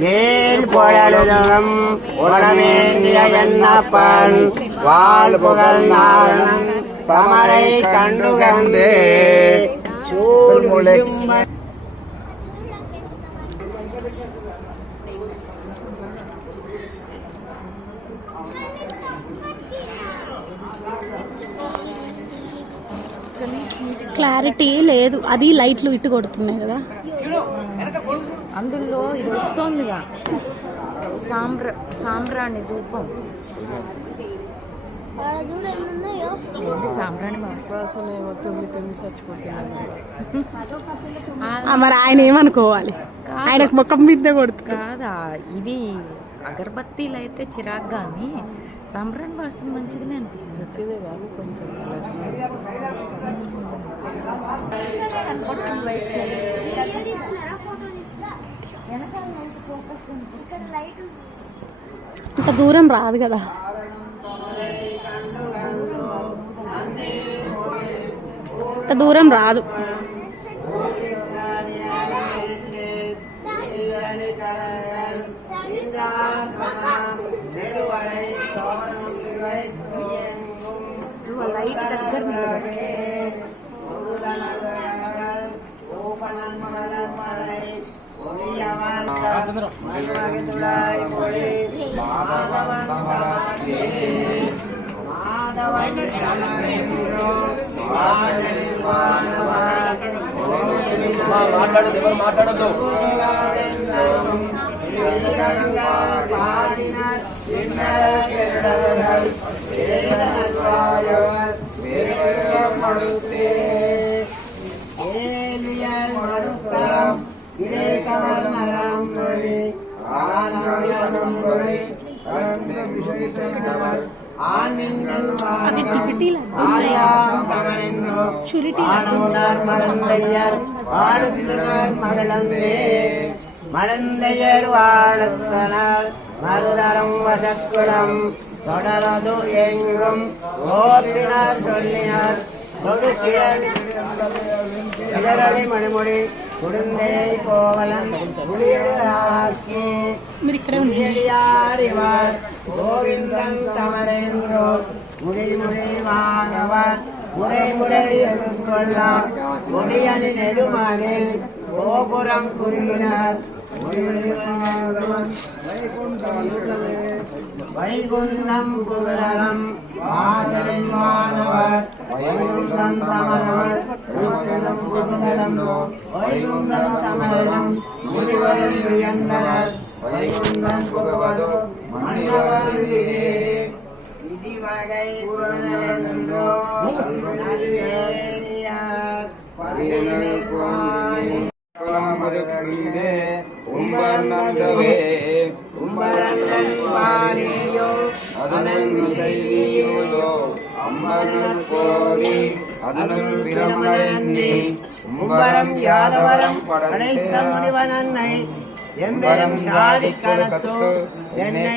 வேல் புகழுதம் உடமேந்திய என்னப்பன் வாழ் புகழ் நாரணன் தமரை கண்டு கந்து சூழ்முளை క్లారిటీ లేదు. అది లైట్లు ఇటు కొడుతున్నాయి కదా. అందులో ఇది వస్తోందిగా. సాంబ్ర సాంబ్రాణి ధూపం. మరి ఆయన ఏమనుకోవాలి? ఆయనకు ముఖం మీద కొడుతుంది. కాదా? ఇది అగరబత్తీలు అయితే చిరాకు కానీ సాంబ్రాణి వాసన మంచిగానే అనిపిస్తుంది. అంత దూరం రాదు కదా. అంత దూరం రాదు. లైట్ దగ్గర నిలబెట్టు. మాట్లాడదు ఎవరు మాట్లాడద్దు అది టికెటీలు షూరిటీ மழந்தையர் வாழத்தனால் மருதரம் வசக்குடம் தொடரது எங்கும் ஓப்பினார் சொல்லினார். தொடு கிழறி மணிமொழி குடுந்தை கோவலம் புலியடாக்கி மிரிக்கடியாரிவர் கோவிந்தம் தமரென்றோ முடிமுறை வானவர் முறைமுறை எதிர்கொள்ளார் கோபுரம் புரியினர் வைகுண்டே வைகுந்தம் புகழரம் வாசலின் மாணவர் வைகுந்தம் தமரவர் வைகுந்தம் புகழரம் வைகுந்தம் தமரவம் முனிவரில் வியந்தனர் வைகுந்தம் புகவதோ மனிதவர் இதிவகை புகழோ நல்வேணியார் பதினே உம்பர் நந்தவே அம்பரங்கன்பாரேயோ யாதவரம் படைத்த. முனிவனன்னை ಎಂಬರಂ ಸಾಧಿಕಲತ್ತು என்னை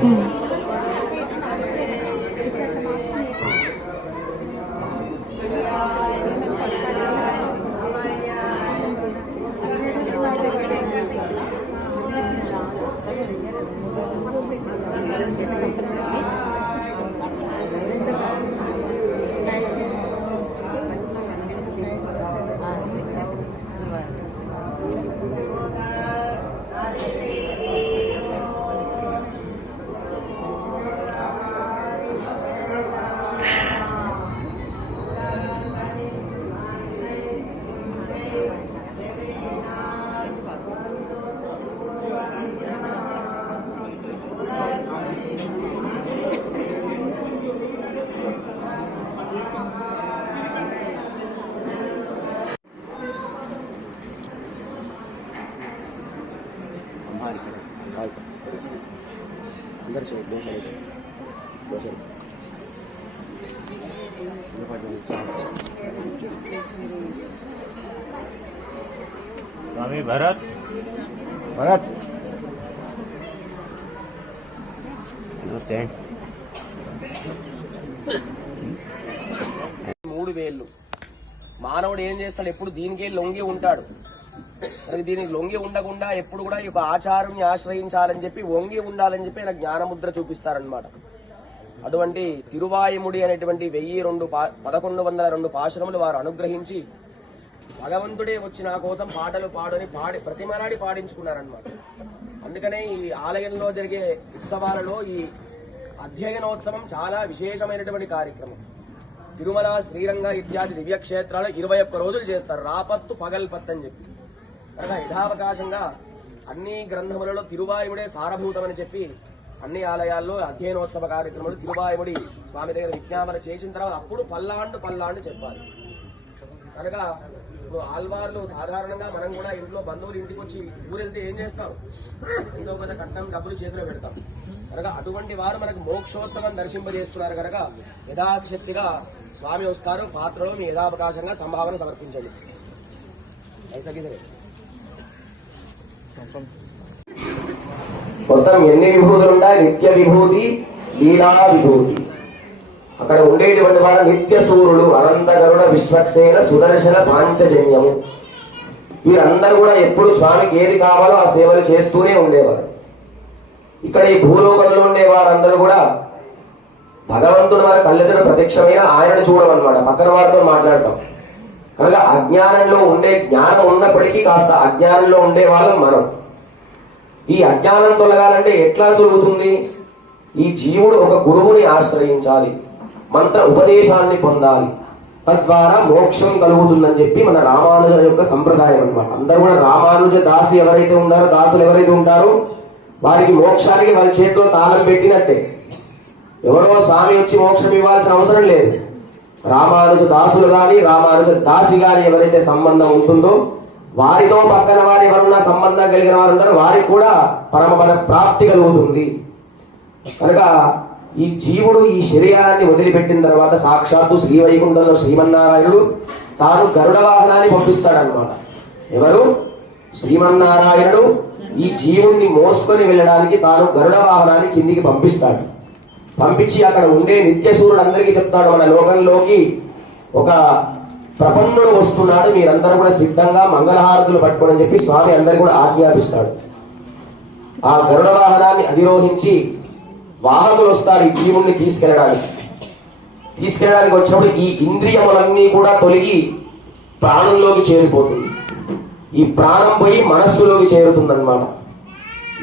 嗯。భరత్ భరత్ నమస్తే మూడు వేళ్ళు. మానవుడు ఏం చేస్తాడు? ఎప్పుడు దీనికే లొంగి ఉంటాడు. మరి దీనికి లొంగి ఉండకుండా ఎప్పుడు కూడా ఈ యొక్క ఆచారం ఆశ్రయించాలని చెప్పి వంగి ఉండాలని చెప్పి ఆయన జ్ఞానముద్ర చూపిస్తారనమాట అటువంటి తిరువాయుముడి అనేటువంటి వెయ్యి రెండు పా- పదకొండు వందల రెండు పాశనములు వారు అనుగ్రహించి భగవంతుడే వచ్చి నా కోసం పాటలు పాడని పాడి ప్రతిమలాడి పాడించుకున్నారనమాట అందుకనే ఈ ఆలయంలో జరిగే ఉత్సవాలలో ఈ అధ్యయనోత్సవం చాలా విశేషమైనటువంటి కార్యక్రమం. తిరుమల శ్రీరంగ ఇత్యాది దివ్యక్షేత్రాలు ఇరవై ఒక్క రోజులు చేస్తారు. రాపత్తు పగల్పత్తు అని చెప్పి. కనుక యథావకాశంగా అన్ని గ్రంథములలో తిరువాయుడే సారభూతమని చెప్పి అన్ని ఆలయాల్లో అధ్యయనోత్సవ కార్యక్రమాలు తిరువాయుడి స్వామి దగ్గర విజ్ఞాపన చేసిన తర్వాత అప్పుడు పల్లాండు పల్లాండు చెప్పాలి. కనుక ఇప్పుడు ఆల్వార్లు సాధారణంగా మనం కూడా ఇంట్లో బంధువులు ఇంటికి వచ్చి ఊరెళ్తే ఏం చేస్తాం? ఇంట్లో కొంత కట్నం డబ్బులు చేతిలో పెడతాం. కనుక అటువంటి వారు మనకు మోక్షోత్సవం దర్శింపజేస్తున్నారు కనుక యథాశక్తిగా స్వామి వస్తారు. పాత్రలో మీ యథావకాశంగా సంభావన సమర్పించండి. ఐసా మొత్తం ఎన్ని విభూతులు ఉంటాయి? నిత్య విభూతి లీలా విభూతి. అక్కడ ఉండేటువంటి వారు నిత్య సూర్యుడు అనంతగరుడ విశ్వక్సేన సుదర్శన పాంచజన్యము. వీరందరూ కూడా ఎప్పుడు స్వామికి ఏది కావాలో ఆ సేవలు చేస్తూనే ఉండేవారు. ఇక్కడ ఈ భూలోకంలో ఉండే వారందరూ కూడా భగవంతుడు వారి కళ్ళెదురు ప్రత్యక్షమైన ఆయనను చూడమన్నమాట. పక్కన వారితో మాట్లాడటం అనగా అజ్ఞానంలో ఉండే జ్ఞానం ఉన్నప్పటికీ కాస్త అజ్ఞానంలో ఉండే వాళ్ళం మనం. ఈ అజ్ఞానం తొలగాలంటే ఎట్లా జరుగుతుంది? ఈ జీవుడు ఒక గురువుని ఆశ్రయించాలి. మంత్ర ఉపదేశాన్ని పొందాలి. తద్వారా మోక్షం కలుగుతుందని చెప్పి మన రామానుజ యొక్క సంప్రదాయం అనమాట అందరూ కూడా రామానుజ దాసు ఎవరైతే ఉన్నారో దాసులు ఎవరైతే ఉంటారో వారికి మోక్షానికి వారి చేతిలో తాళం పెట్టినట్టే. ఎవరో స్వామి వచ్చి మోక్షం ఇవ్వాల్సిన అవసరం లేదు. రామానుజ దాసులు కానీ రామానుజ దాసి గాని ఎవరైతే సంబంధం ఉంటుందో వారితో పక్కన వారు ఎవరున్నా సంబంధం కలిగిన వారు ఉంటారు వారికి కూడా పరమపద ప్రాప్తి కలుగుతుంది. కనుక ఈ జీవుడు ఈ శరీరాన్ని వదిలిపెట్టిన తర్వాత సాక్షాత్తు శ్రీవైకుంఠంలో శ్రీమన్నారాయణుడు తాను గరుడ వాహనాన్ని పంపిస్తాడనమాట ఎవరు? శ్రీమన్నారాయణుడు. ఈ జీవుణ్ణి మోసుకొని వెళ్ళడానికి తాను గరుడ వాహనాన్ని కిందికి పంపిస్తాడు. పంపించి అక్కడ ఉండే నిత్య సూర్యులందరికీ చెప్తాడు. మన లోకంలోకి ఒక ప్రపన్నుడు వస్తున్నాడు. మీరందరూ కూడా సిద్ధంగా మంగళహారతులు పట్టుకోని చెప్పి స్వామి అందరికీ కూడా ఆజ్ఞాపిస్తాడు. ఆ గరుడ వాహనాన్ని అధిరోహించి వాహకులు వస్తారు ఈ జీవుణ్ణి తీసుకెళ్ళడానికి. తీసుకెళ్ళడానికి వచ్చినప్పుడు ఈ ఇంద్రియములన్నీ కూడా తొలగి ప్రాణంలోకి చేరిపోతుంది. ఈ ప్రాణం పోయి మనస్సులోకి చేరుతుందన్నమాట.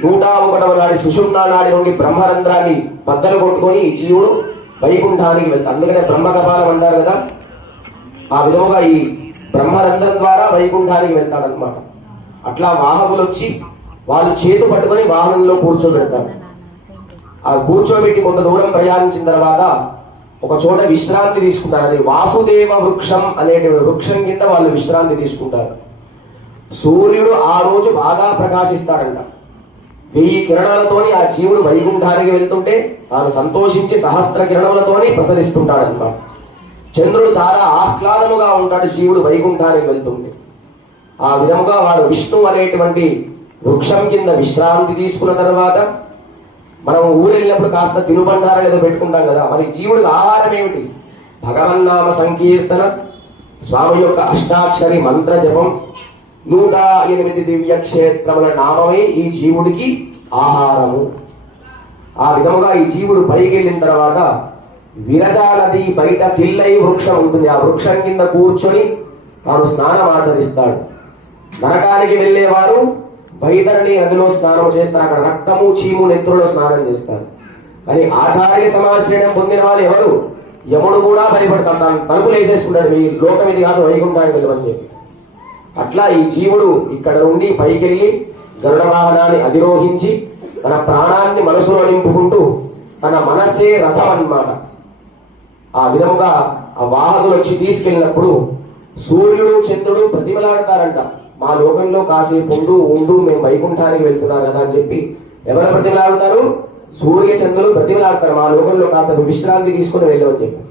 నూట ఒకటవ నాడి సుషుమ్నా నాడి నుండి బ్రహ్మరంధ్రాన్ని బద్దలు కొట్టుకొని జీవుడు వైకుంఠానికి వెళ్తాడు. అందుకనే బ్రహ్మకపాలం అంటారు కదా? ఆ విధముగా ఈ బ్రహ్మరంధ్రం ద్వారా వైకుంఠానికి వెళ్తాడనమాట అట్లా వాహకులు వచ్చి వాళ్ళు చేతు పట్టుకొని వాహనంలో కూర్చోబెడతారు. ఆ కూర్చోబెట్టి కొంత దూరం ప్రయాణించిన తర్వాత ఒక చోట విశ్రాంతి తీసుకుంటారు. అది వాసుదేవ వృక్షం అనేటి వృక్షం కింద వాళ్ళు విశ్రాంతి తీసుకుంటారు. సూర్యుడు ఆ రోజు బాగా ప్రకాశిస్తాడంట. వెయ్యి కిరణాలతోని ఆ జీవుడు వైకుంఠానికి వెళ్తుంటే తాను సంతోషించి సహస్ర కిరణములతోని ప్రసరిస్తుంటాడనమాట. చంద్రుడు చాలా ఆహ్లాదముగా ఉంటాడు జీవుడు వైకుంఠానికి వెళ్తుంటే. ఆ విధముగా వాడు విష్ణు అనేటువంటి వృక్షం కింద విశ్రాంతి తీసుకున్న తర్వాత మనం ఊరు వెళ్ళినప్పుడు కాస్త తినుబండారాలు ఏదో పెట్టుకుంటాం కదా మరి జీవుడికి ఆహారం ఏమిటి? భగవన్నామ సంకీర్తన స్వామి యొక్క అష్టాక్షరి మంత్ర జపం నూట ఎనిమిది దివ్య క్షేత్రముల నామమే ఈ జీవుడికి ఆహారము. ఆ విధముగా ఈ జీవుడు పైకెళ్ళిన తర్వాత విరజాలది బయట తిల్లై వృక్షం ఉంటుంది. ఆ వృక్షం కింద కూర్చొని తాను స్నానం ఆచరిస్తాడు. నరకానికి వెళ్ళేవారు బైతరణి నదిలో స్నానం చేస్తారు. అక్కడ రక్తము చీము నెత్రులో స్నానం చేస్తారు. కానీ ఆచార్య సమాశ్రయం పొందిన వాళ్ళు ఎవరు? యముడు కూడా భయపడతాడు. తలుపులు వేసేసుకుంటాడు మీ లోకం ఇది కాదు వైకుంఠానికి వెళ్ళమని చెప్పి. అట్లా ఈ జీవుడు ఇక్కడ నుండి పైకెళ్ళి గరుడ వాహనాన్ని అధిరోహించి తన ప్రాణాన్ని మనసులో నింపుకుంటూ తన మనస్సే రథం అన్నమాట ఆ విధముగా ఆ వాహకులు వచ్చి తీసుకెళ్ళినప్పుడు సూర్యుడు చంద్రుడు ప్రతిమలాడతారంట. మా లోకంలో కాసేపు ఉండు ఉండు మేము వైకుంఠానికి వెళ్తున్నారు కదా అని చెప్పి ఎవరు ప్రతిమలాడుతారు? సూర్య చంద్రులు ప్రతిమలాడతారు. మా లోకంలో కాసేపు విశ్రాంతి తీసుకుని వెళ్ళవని చెప్పి.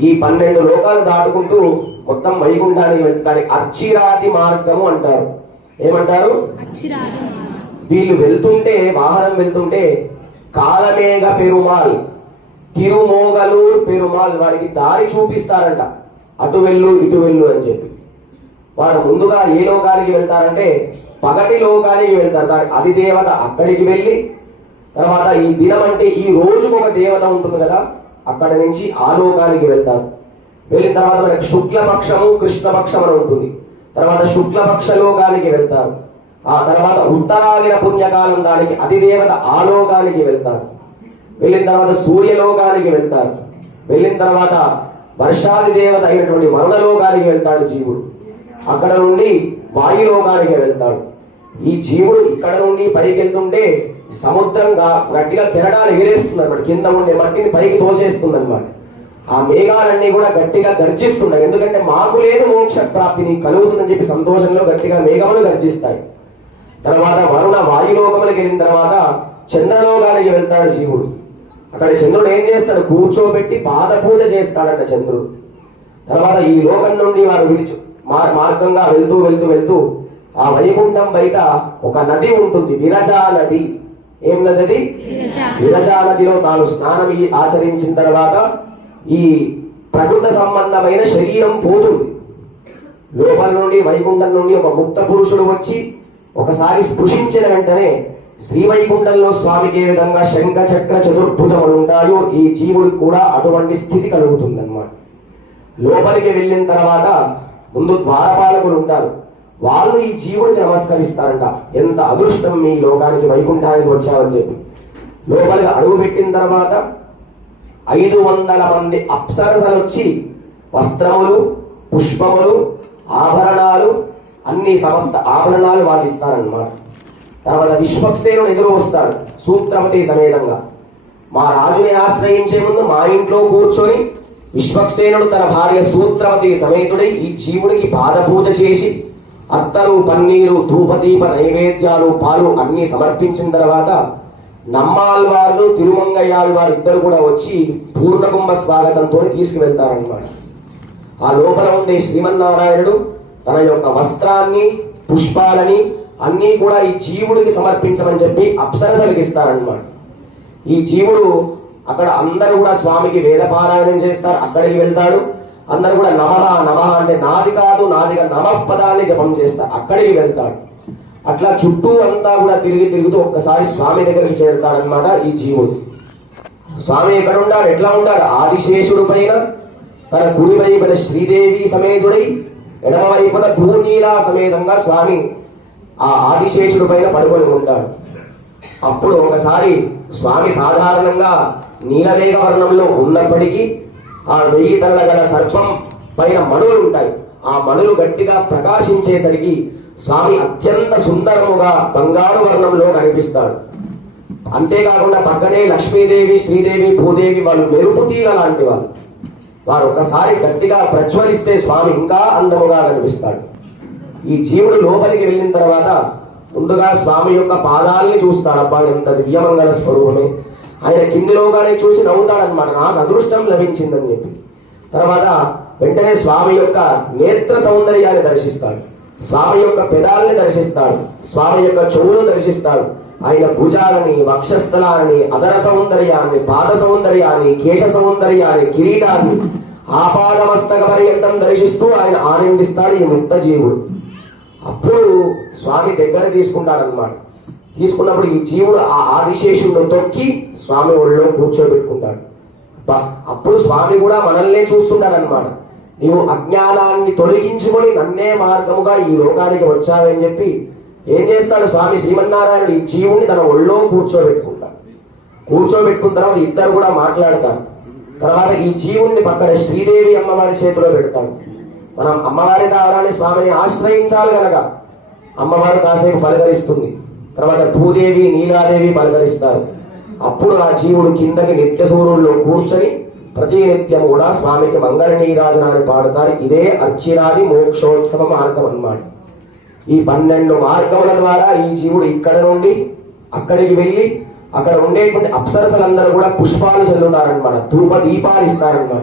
ఈ పన్నెండు లోకాలు దాటుకుంటూ మొత్తం వైకుంఠానికి వెళ్తారు. అచ్చిరాది మార్గము అంటారు. ఏమంటారు? వీళ్ళు వెళ్తుంటే వాహనం వెళ్తుంటే కాలమేఘ పెరుమాల్ తిరుమోగలూర్ పెరుమాల్ వారికి దారి చూపిస్తారంట. అటు వెళ్ళు ఇటు వెళ్ళు అని చెప్పి. వారు ముందుగా ఏ లోకానికి వెళ్తారంటే పగటి లోకానికి వెళ్తారు. దాని అధిదేవత అక్కడికి వెళ్ళి తర్వాత ఈ దినం అంటే ఈ రోజుకు ఒక దేవత ఉంటుంది కదా అక్కడ నుంచి ఆలోకానికి వెళ్తారు. వెళ్ళిన తర్వాత మనకి శుక్లపక్షము కృష్ణపక్షం అని ఉంటుంది. తర్వాత శుక్లపక్ష లోకానికి వెళ్తారు. ఆ తర్వాత ఉత్తరాయణ పుణ్యకాలం దానికి అధిదేవత ఆలోకానికి వెళ్తారు. వెళ్ళిన తర్వాత సూర్యలోకానికి వెళ్తారు. వెళ్ళిన తర్వాత వర్షాది దేవత అయినటువంటి వరుణలోకానికి వెళ్తాడు జీవుడు. అక్కడ నుండి వాయులోకానికి వెళ్తాడు. ఈ జీవుడు ఇక్కడ నుండి పైకి వెళ్తుంటే సముద్రంగా గట్టిగా కెరడాలు ఎగిరేస్తుంది అనమాట కింద ఉండే మట్టిని పైకి తోసేస్తుంది అనమాట ఆ మేఘాలన్నీ కూడా గట్టిగా గర్జిస్తున్నాయి. ఎందుకంటే మాకు లేదు మోక్ష ప్రాప్తిని కలుగుతుందని చెప్పి సంతోషంలో గట్టిగా మేఘములు గర్జిస్తాయి. తర్వాత వరుణ వాయులోకములకు వెళ్ళిన తర్వాత చంద్రలోకానికి వెళ్తాడు జీవుడు. అక్కడ చంద్రుడు ఏం చేస్తాడు? కూర్చోబెట్టి పాద పూజ చేస్తాడంట చంద్రుడు. తర్వాత ఈ లోకం నుండి వారు విడిచు మార్గంగా వెళ్తూ వెళ్తూ వెళ్తూ ఆ వైకుంఠం బయట ఒక నది ఉంటుంది. విరజా నది. ఏం నది? విరజా. నదిలో తాను స్నానం ఆచరించిన తర్వాత ఈ ప్రకృత సంబంధమైన శరీరం పోతుంది. లోపల నుండి వైకుంఠం నుండి ఒక ముక్త పురుషుడు వచ్చి ఒకసారి స్పృశించిన వెంటనే శ్రీ వైకుంఠంలో స్వామికి ఏ విధంగా శంఖ చక్ర చతుర్భుజములు ఉంటాయో ఈ జీవుడికి కూడా అటువంటి స్థితి కలుగుతుందన్నమాట. లోపలికి వెళ్ళిన తర్వాత ముందు ద్వారపాలకులు ఉంటారు. వాళ్ళు ఈ జీవుడికి నమస్కరిస్తారంట. ఎంత అదృష్టం మీ లోకానికి వైకుంఠానికి వచ్చావని చెప్పి. లోపలికి అడుగు పెట్టిన తర్వాత ఐదు వందల మంది అప్సరసలు వచ్చి వస్త్రములు పుష్పములు ఆభరణాలు అన్ని సమస్త ఆభరణాలు వాళ్ళు ఇస్తారన్నమాట. తర్వాత విశ్వక్సేనుడు ఎదురు వస్తాడు సూత్రపతి సమేతంగా. మా రాజుని ఆశ్రయించే ముందు మా ఇంట్లో కూర్చొని విశ్వక్సేనుడు తన భార్య సూత్రవతి సమేతుడై ఈ జీవుడికి పాదపూజ చేసి అత్తరు పన్నీరు ధూపదీప నైవేద్యాలు పాలు అన్ని సమర్పించిన తర్వాత నమ్మాల్వార్లు తిరుమంగయ్యాల్వారు ఇద్దరు కూడా వచ్చి పూర్ణకుంభ స్వాగతంతో తీసుకువెళ్తారన్నమాట. ఆ లోపల ఉండే శ్రీమన్నారాయణుడు తన యొక్క వస్త్రాన్ని పుష్పాలని అన్నీ కూడా ఈ జీవుడికి సమర్పించమని చెప్పి అప్సరసలకు ఇస్తారనమాట ఈ జీవుడు అక్కడ అందరూ కూడా స్వామికి వేద పారాయణం చేస్తారు అక్కడికి వెళ్తాడు. అందరూ కూడా నమహ నమహ అంటే నాది కాదు నాదిగా నమః పదాన్ని జపం చేస్తారు అక్కడికి వెళ్తాడు. అట్లా చుట్టూ అంతా కూడా తిరిగి తిరుగుతూ ఒక్కసారి స్వామి దగ్గరికి చేరుతాడనమాట ఈ జీవుడు. స్వామి ఎక్కడ ఉంటాడు? ఎట్లా ఉంటాడు? ఆదిశేషుడు పైన తన కుడి వైపున శ్రీదేవి సమేతుడై ఎడమ వైపున భూనీలా సమేతంగా స్వామి ఆ ఆదిశేషుడు పైన పడుకొని ఉంటాడు. అప్పుడు ఒకసారి స్వామి సాధారణంగా నీలవేగ వర్ణంలో ఉన్నప్పటికీ ఆ వెయ్యి తల్ల గల సర్పం పైన మణులు ఉంటాయి. ఆ మణులు గట్టిగా ప్రకాశించేసరికి స్వామి అత్యంత సుందరముగా బంగారు వర్ణంలో కనిపిస్తాడు. అంతేకాకుండా పక్కనే లక్ష్మీదేవి శ్రీదేవి భూదేవి వాళ్ళు మెరుపు తీగ లాంటి వాళ్ళు. వారు ఒకసారి గట్టిగా ప్రజ్వలిస్తే స్వామి ఇంకా అందముగా కనిపిస్తాడు. ఈ జీవుడు లోపలికి వెళ్ళిన తర్వాత ముందుగా స్వామి యొక్క పాదాలని చూస్తాడు. అబ్బా ఎంత దివ్యమంగళ స్వరూపమే. ఆయన కిందిలోగానే చూసి నవ్వుతాడనమాట నాకు అదృష్టం లభించిందని చెప్పి. తర్వాత వెంటనే స్వామి యొక్క నేత్ర సౌందర్యాన్ని దర్శిస్తాడు. స్వామి యొక్క పెదాలని దర్శిస్తాడు. స్వామి యొక్క చెవులు దర్శిస్తాడు. ఆయన భుజాలని వక్షస్థలాన్ని అదర సౌందర్యాన్ని పాద సౌందర్యాన్ని కేశ సౌందర్యాన్ని కిరీటాన్ని ఆపాదమస్తక పర్యంతం దర్శిస్తూ ఆయన ఆనందిస్తాడు ఈ ముక్త జీవుడు. అప్పుడు స్వామి దగ్గర తీసుకుంటాడనమాట తీసుకున్నప్పుడు ఈ జీవుడు ఆ ఆదిశేషుడు తొక్కి స్వామి ఒళ్ళో కూర్చోబెట్టుకుంటాడు. అప్పుడు స్వామి కూడా మనల్నే చూస్తుంటాడనమాట నీవు అజ్ఞానాన్ని తొలగించుకొని నన్నే మార్గముగా ఈ లోకానికి వచ్చావని చెప్పి ఏం చేస్తాడు స్వామి శ్రీమన్నారాయణుడు? ఈ జీవుని తన ఒళ్ళో కూర్చోబెట్టుకుంటాడు. కూర్చోబెట్టుకున్న తర్వాత ఇద్దరు కూడా మాట్లాడతారు. తర్వాత ఈ జీవుణ్ణి పక్కన శ్రీదేవి అమ్మవారి చేతిలో పెడతాడు మనం అమ్మవారి దారాన్ని స్వామిని ఆశ్రయించాలి కనుక అమ్మవారు కాసేపు పలకరిస్తుంది తర్వాత భూదేవి నీలాదేవి పలకరిస్తారు అప్పుడు ఆ జీవుడు కిందకి నిత్య సూర్యుల్లో కూర్చొని ప్రతి నిత్యం కూడా స్వామికి మంగళ నీరాజనాన్ని పాడతారు. ఇదే అర్చిరాది మోక్షోత్సవ మార్గం అన్నమాట. ఈ పన్నెండు మార్గముల ద్వారా ఈ జీవుడు ఇక్కడ నుండి అక్కడికి వెళ్ళి అక్కడ ఉండేటువంటి అప్సరసలందరూ కూడా పుష్పాలు చల్లుతారనమాట ధూప దీపాలు ఇస్తారనమాట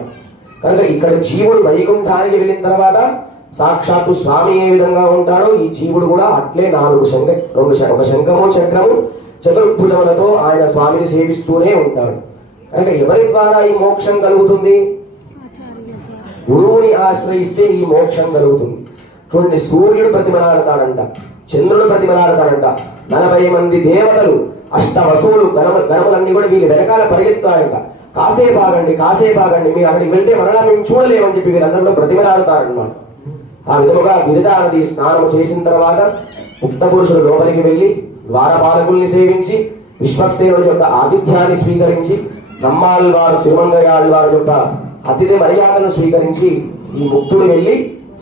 కనుక ఇక్కడ జీవుడు వైకుంఠానికి వెళ్ళిన తర్వాత సాక్షాత్తు స్వామి ఏ విధంగా ఉంటాడో ఈ జీవుడు కూడా అట్లే నాలుగు శంఖ రెండు శ- ఒక శంఖము చక్రము చతుర్భుజములతో ఆయన స్వామిని సేవిస్తూనే ఉంటాడు. కనుక ఎవరి ద్వారా ఈ మోక్షం కలుగుతుంది? గురువుని ఆశ్రయిస్తే ఈ మోక్షం కలుగుతుంది. చూడండి సూర్యుడు ప్రతిమలాడతాడంట చంద్రుడు ప్రతిమలాడతాడంట నలభై మంది దేవతలు అష్ట వసువులు గణమ గణములన్నీ కూడా వీళ్ళు వెనకాల పరిగెత్తాడంట కాసేపు ఆగండి కాసేపు ఆగండి మీరు అక్కడికి వెళ్తే మరలా మేము చూడలేమని చెప్పి వీరందరూ కూడా ప్రతిమలాడతారన్నమాట. ఆ విధముగా గిరిజా నది స్నానం చేసిన తర్వాత ఉక్త పురుషుడు లోపలికి వెళ్ళి ద్వారపాలకుల్ని సేవించి విశ్వక్సేనుడి యొక్క ఆతిథ్యాన్ని స్వీకరించి బ్రహ్మాలు వారు తిరుమంగయాళ్ళ వారి యొక్క అతిథి మర్యాదను స్వీకరించి ఈ ముక్తుడు వెళ్ళి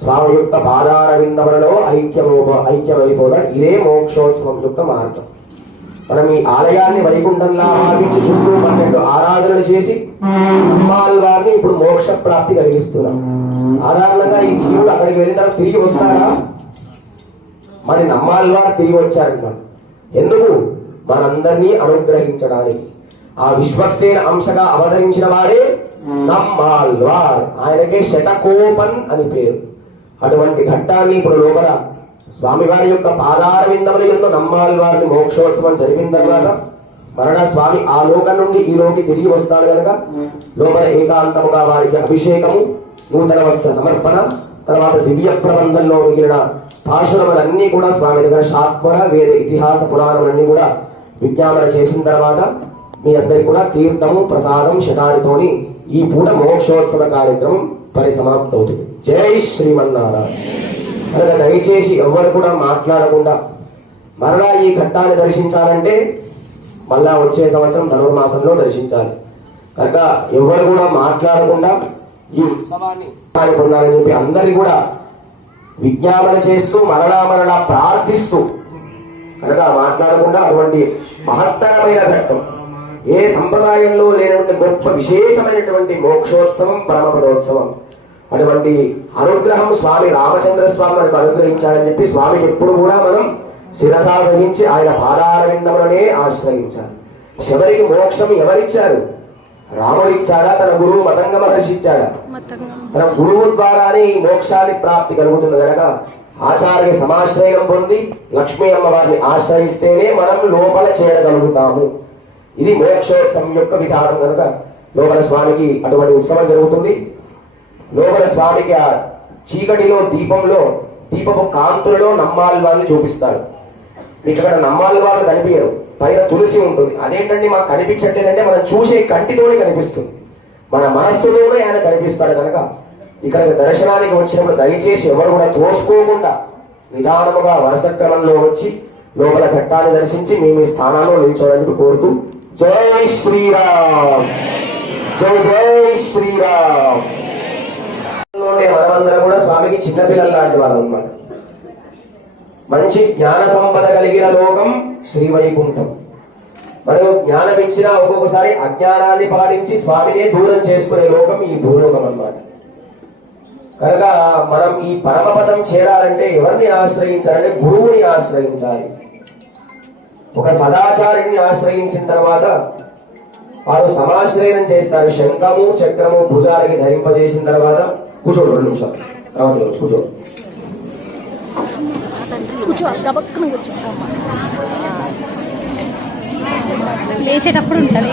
స్వామి యొక్క పాదారవిందములలో ఐక్యమో ఐక్యమైపోతాడు ఇదే మోక్షోత్సవం యొక్క మార్గం. మనం ఈ ఆలయాన్ని వైకుంఠంలా భావించి చుట్టూ పన్నెండు ఆరాధనలు చేసి నమ్మాళ్ళ వారిని ఇప్పుడు మోక్ష ప్రాప్తి కలిగిస్తున్నాం సాధారణంగా ఈ జీవుడు అక్కడికి వెళ్ళిన తర్వాత తిరిగి వస్తాడా? మరి నమ్మాలి వారు తిరిగి వచ్చారు ఎందుకు? మనందరినీ అనుగ్రహించడానికి. ఆ విశ్వక్సేన అంశగా అవతరించిన వారే నమ్మాల్వార్ ఆయనకే శటకోపన్ అని పేరు. అటువంటి ఘట్టాన్ని ఇప్పుడు లోపల స్వామివారి యొక్క పాదార విందముల యొక్క నమ్మాల్వారిని మోక్షోత్సవం జరిగిన తర్వాత మరణ స్వామి ఆ లోకం నుండి ఈ లోకి తిరిగి వస్తాడు కనుక లోపల ఏకాంతముగా వారికి అభిషేకము నూతన వస్త్ర సమర్పణ తర్వాత దివ్య ప్రబంధంలో మిగిలిన పాశురములన్నీ కూడా స్వామి దగ్గర శాత్వర వేద ఇతిహాస పురాణములన్నీ కూడా విజ్ఞాపన చేసిన తర్వాత మీ అందరికి కూడా తీర్థము ప్రసాదం శతానితోని ఈ పూట మోక్షోత్సవ కార్యక్రమం పరిసమాప్తవుతుంది. జై శ్రీమన్నారాయణ. కనుక దయచేసి ఎవరు కూడా మాట్లాడకుండా మరలా ఈ ఘట్టాన్ని దర్శించాలంటే మళ్ళా వచ్చే సంవత్సరం ధనుర్మాసంలో దర్శించాలి. కనుక ఎవరు కూడా మాట్లాడకుండా ఈ ఉత్సవాన్ని పొందాలని చెప్పి అందరి కూడా విజ్ఞాపన చేస్తూ మరలా మరలా ప్రార్థిస్తూ కనుక మాట్లాడకుండా అటువంటి మహత్తరమైన ఘట్టం ఏ సంప్రదాయంలో లేనటువంటి గొప్ప విశేషమైనటువంటి మోక్షోత్సవం పరమపదోత్సవం అటువంటి అనుగ్రహం స్వామి రామచంద్ర స్వామి మనకు అనుగ్రహించాలని చెప్పి స్వామి ఎప్పుడు కూడా మనం శిరసా వహించి ఆయన పాదారవిందములనే ఆశ్రయించాలి శబరికి మోక్షం ఎవరిచ్చారు? రాముడు ఇచ్చాడా తన గురువు మతంగ మహర్షి ఇచ్చాడా తన గురువు ద్వారానే ఈ మోక్షాన్ని ప్రాప్తి కలుగుతుంది కనుక ఆచార్య సమాశ్రయం పొంది లక్ష్మీ అమ్మవారిని ఆశ్రయిస్తేనే మనం లోపల చేరగలుగుతాము. ఇది మోక్షోత్సవం యొక్క విధానం కనుక లోపల స్వామికి అటువంటి ఉత్సవం జరుగుతుంది. లోపల స్వామికి ఆ చీకటిలో దీపంలో దీపపు కాంతులలో నమ్మాలి చూపిస్తారు. మీకు అక్కడ నమ్మాలి వాళ్ళు కనిపించరు పైన తులసి ఉంటుంది. అదేంటంటే మాకు కనిపించట్లేదంటే మనం చూసే కంటితోనే కనిపిస్తుంది. మన మనస్సులోనే ఆయన కనిపిస్తాడు కనుక ఇక్కడ దర్శనానికి వచ్చినప్పుడు దయచేసి ఎవరు కూడా తోసుకోకుండా నిదానముగా వరుస క్రమంలో వచ్చి లోపల ఘట్టాన్ని దర్శించి మేము ఈ స్థానాల్లో నిల్చోవడానికి కోరుతూ జై శ్రీరామ్. జై జై శ్రీరామ్. మనమందరం కూడా స్వామికి చిన్నపిల్లలు లాంటి వాళ్ళు అనమాట మంచి జ్ఞాన సంపద కలిగిన లోకం శ్రీవైకుంఠం. మనం జ్ఞానం ఇచ్చినా ఒక్కొక్కసారి అజ్ఞానాన్ని పాటించి స్వామినే దూరం చేసుకునే లోకం ఈ భూలోకం అన్నమాట. కనుక మనం ఈ పరమపదం చేరాలంటే ఎవరిని ఆశ్రయించాలంటే గురువుని ఆశ్రయించాలి. ఒక సదాచారిని ఆశ్రయించిన తర్వాత వారు సమాశ్రయనం చేస్తారు. శంఖము చక్రము భుజాలకి ధరింపజేసిన తర్వాత కూర్చోడు రెండు నిమిషాలు. తర్వాత కూర్చోడు. కూర్చో గబక్కన కూర్చో. లేచేటప్పుడు ఉంటుంది.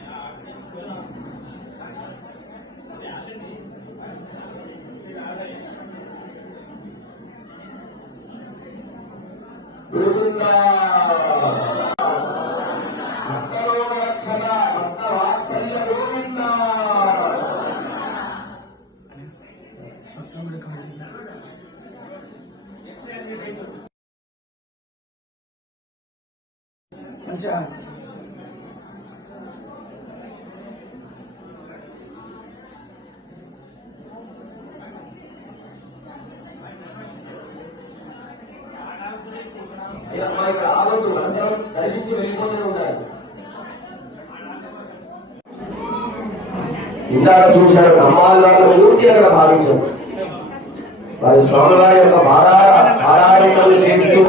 ఇందాక చూసిన అమ్మాయి వాళ్ళ మూర్తి అక్కడ భావించారు. వారి స్వామివారి యొక్క పాదార పాదారవిందములు సేవిస్తూ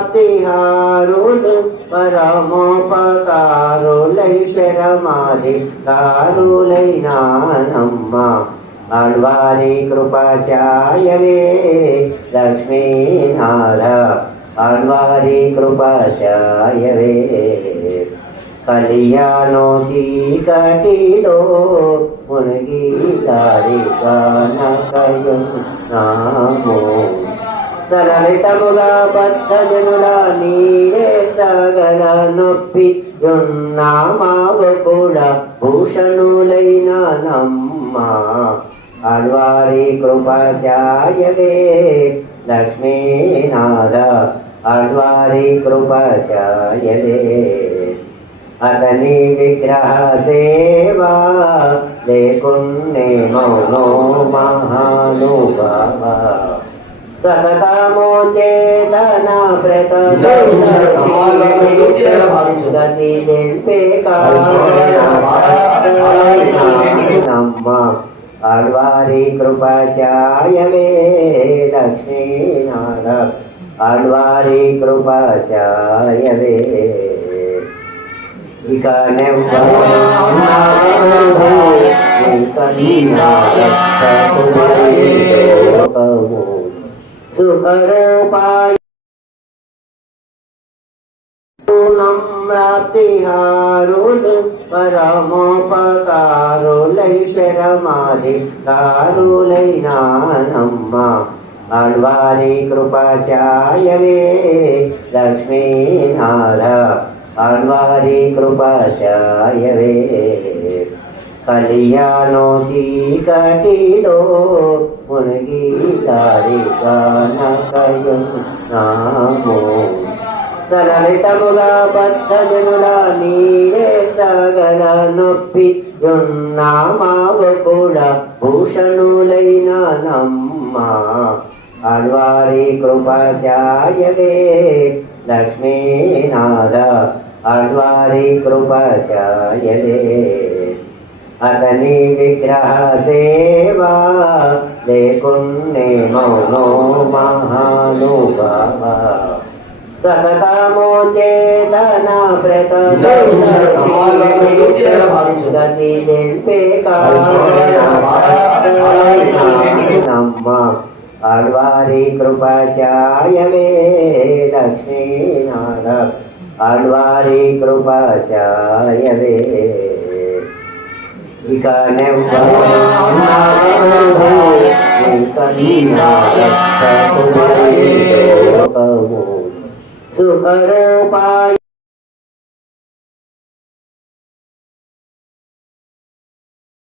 నమ్రతిహారులు పరమోపకారులై శరమాధికారులైనానమ్మ అల్వారి కృపాశాయవే లక్ష్మీనాథ అల్వారి కృపాశాయవే కళ్యాణో చీకటిలో మునిగి దారి కనకయం నామో సలలితముగా బద్ధజనుల నీరే సగల నొప్పి జొన్నామావు కూడా భూషణులైన నమ్మ. అల్వారి కృపశాయవే లక్ష్మీనాథ అల్వారి కృపశాయవే. అతని విగ్రహ సేవా లేకున్నే మౌనో మహానుభావ. సతతమో చేతన ఇందాక చూసిన అమ్మాయి వాళ్ళ మూర్తి అక్కడ భావించారు గతి నింపే నమ్మ ఆళ్వారి కృపశాయవే లక్ష్మీనాథ ఆళ్వారి కృపశాయవే ఇక నెవ్వము సుఖరూపాయ నమ్రతిహారులు పరమోపకారులై శరమాధికారులైనానమ్మ అల్వారి కృపాశాయవే లక్ష్మీనాథ అల్వారి కృపాశాయవే కళ్యాణో చీకటిలో మునిగి దారి కనకయం నామో సలలితముగా బద్ధ నీరే తగల నొప్పి జొన్నామావు కూడా భూషణులైన నమ్మ. అల్వారి కృపశాయవే లక్ష్మీనాథ అల్వారి కృపశాయవే. అతని విగ్రహ సేవా లేకున్నే మౌనో మహానుభావ సతతమో చేతన లక్ష్మీనాథ. చూసిన కృపశాయమే వాళ్ళ మూర్తి అక్కడ భావించారు గతి నింపే నమ్మ ఆళ్వారి కృపశాయవే లక్ష్మీనాథ ఆళ్వారి కృపశాయవే ఇక నెవ్వము సుఖరూపాయ